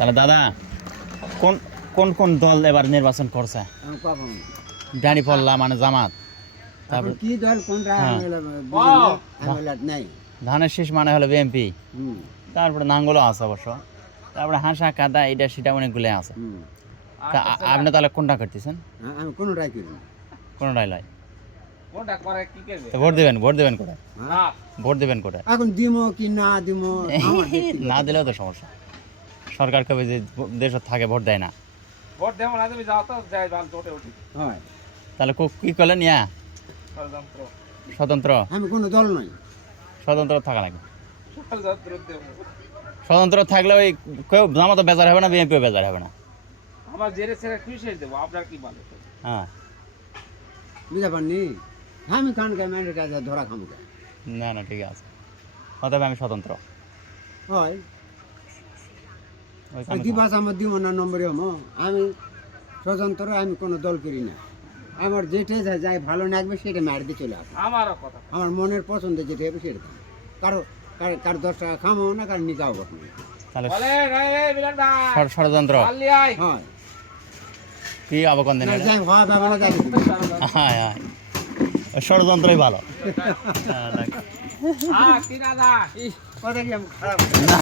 তাহলে দাদা কোন কোন কোন দল এবার নির্বাচন করছে? ডানি পল্লা মানে জামাত, তারপর কি দল কোনটা হ্যাঁ। নাই। ধানের শীষ মানে হলো বিএনপি, তারপরে নাঙ্গলও আছে অবশ্য, তারপরে হাঁসা কাদা এটা সেটা অনেকগুলো আছে। তা আপনি তাহলে কোনটা করতেছেন? আমি কোনটাই করি না। কোনটাই লয়। কোনটা করে কি করবে? তো ভোট দেবেন কোথায়? না ভোট দেবেন কোথায়? এখন দিমো কি না দিমো আমার ব্যক্তিগত না দিলেও তো সমস্যা। সরকার কবে যে দেশ থাকে ভোট দেয় না, ভোট দেবো না, তুমি যাও তো, যাই ভালো জোটে উঠি হয়। তাহলে কি করলেন ইয়া ষড়যন্ত্র স্বতন্ত্র আমি কোনো দল নই। স্বতন্ত্র থাকা লাগবে। ষড়যন্ত্র দেবো। স্বতন্ত্র থাকলে ওই কেউ জামাতও বেজার হবে না, বিএনপিও বেজার হবে না। আমার জেরে ছেড়ে কিসের দেবো, আপনার কি বলে? হ্যাঁ, বুঝতে পারনি আমি খানকে ম্যানের কাছে ধরা খামু কেন? না ঠিক আছে, অতএব আমি স্বতন্ত্র। হয় ওই ওই কামে দিবাস আমার দিব না নম্বরে আমি স্বতন্ত্র, আমি কোনো দল করি না। আমার যেটা যাই ভালো লাগবে সেটা মার দিয়ে চলে আসবে। আমারও কথা। আমার মনের পছন্দ যেটা হবে সেটা দাম। কার 10 টাকা খামো না, কার নিকাও বসবো না। তাহলে বলে বিলাল ভাই ষড়যন্ত্র পাল্লি আয়। হয় কি অবকন দেন না যাই হয় বাবা যাই হ্যাঁ হ্যাঁ, ষড়যন্ত্রই ভালো। কি দাদা কথা কি আমি খারাপ